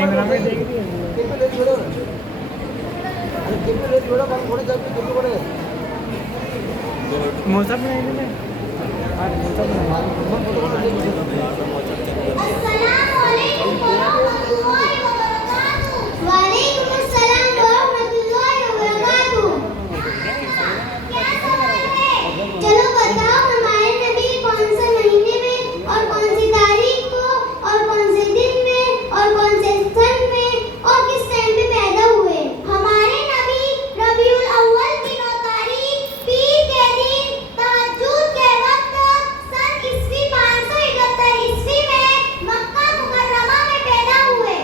Camera में देख रही है मौसम नहीं है आज मौसम नहीं वालेकुम अस्सलाम वरहमतुल्लाहि वबरकातुहू। चलो बताओ हमारे नबी कौन से महीने में और कौन सी तारीख को और कौन से दिन में और कौन से सन में और किस टाइम पे पैदा हुए। हमारे नबी रबीउल अव्वल की 9 तारीख पीर के दिन तहज्जुद के वक्त सन ईस्वी 571 ईस्वी में मक्का मुकर्रमा में पैदा हुए।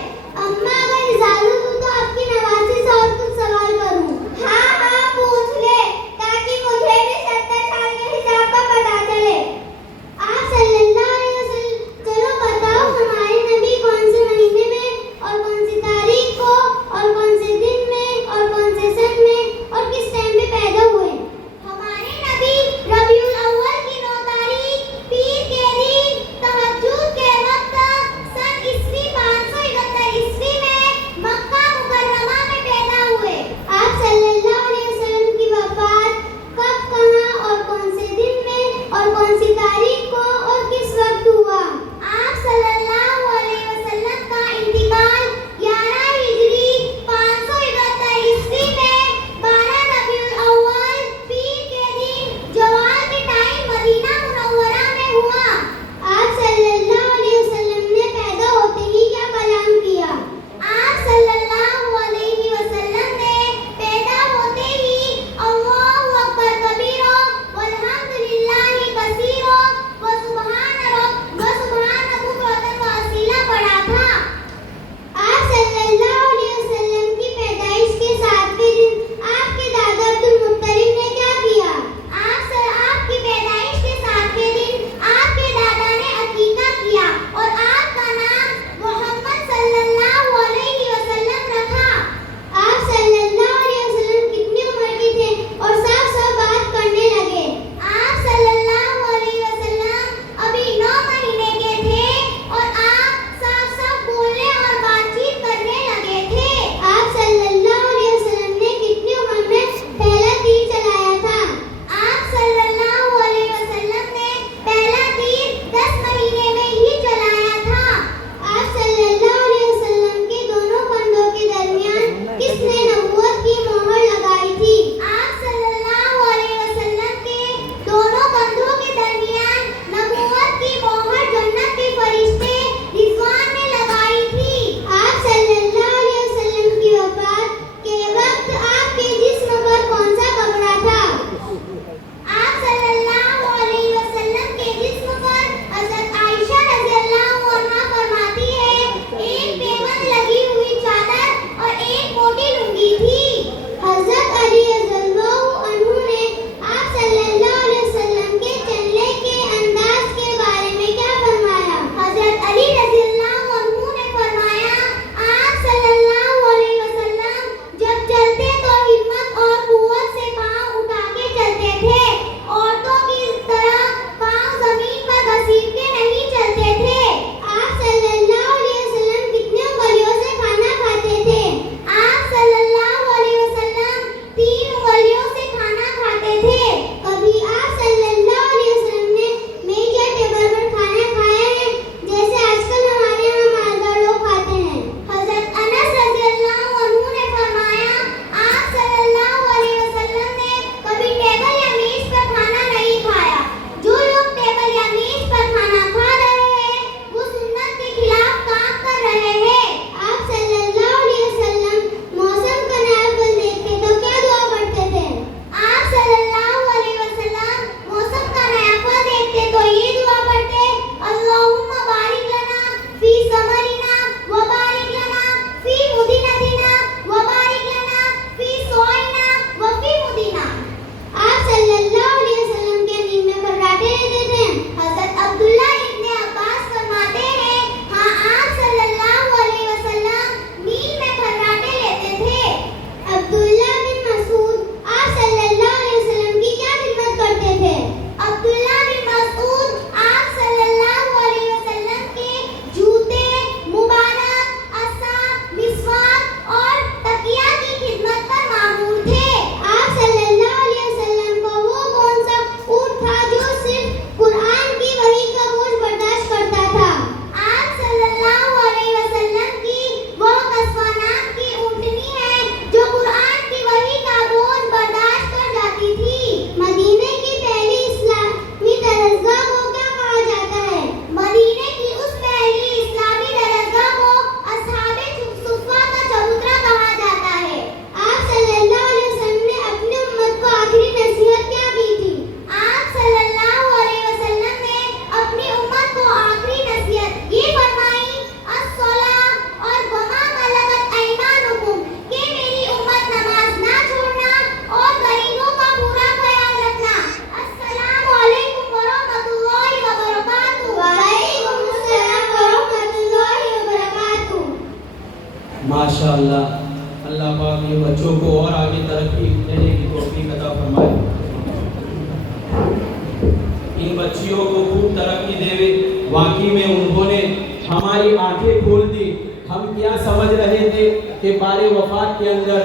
माशाअल्लाह। अल्लाह पाक ये बच्चों को और आगे तरक्की देने की तौफीक अता फरमाए, इन बच्चियों को खूब तरक्की देवे। वाकई में उन्होंने हमारी आंखें खोल दी। हम क्या समझ रहे थे कि बारे वफात के अंदर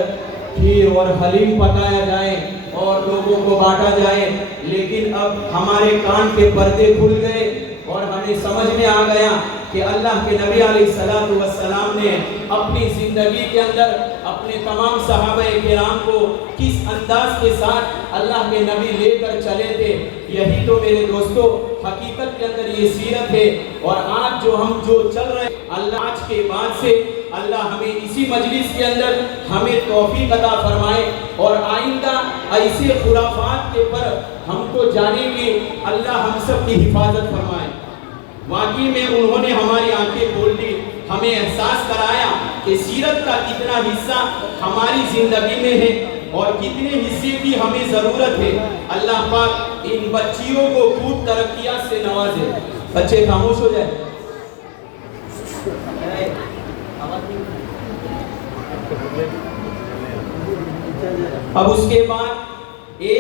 खीर और हलीम पकाया जाए और लोगों को बांटा जाए, लेकिन अब हमारे कान के पर्दे खुल गए और हमें समझ में आ गया कि अल्लाह के नबी अलैहिस्सलातु वस्सलाम ने अपनी ज़िंदगी के अंदर अपने तमाम सहाबाए किराम को किस अंदाज के साथ अल्लाह के नबी लेकर चले थे। यही तो मेरे दोस्तों हकीकत के अंदर ये सीरत है। और आज जो हम चल रहे हैं, अल्लाह आज के बाद से अल्लाह हमें इसी मजलिस के अंदर हमें तौफीक अता फरमाए और आइंदा ऐसे खुराफात के पर हमको जाने की अल्लाह हम सब की हिफाजत फरमाए। वाकई में उन्होंने हमारी आंखें खोल दी, हमें एहसास कराया कि सीरत का कितना हिस्सा हमारी जिंदगी में है और कितने हिस्से की हमें ज़रूरत है। अल्लाह पाक इन बच्चियों को खूब तरक्कियात से नवाजे। बच्चे खामोश हो जाए। अब उसके बाद एक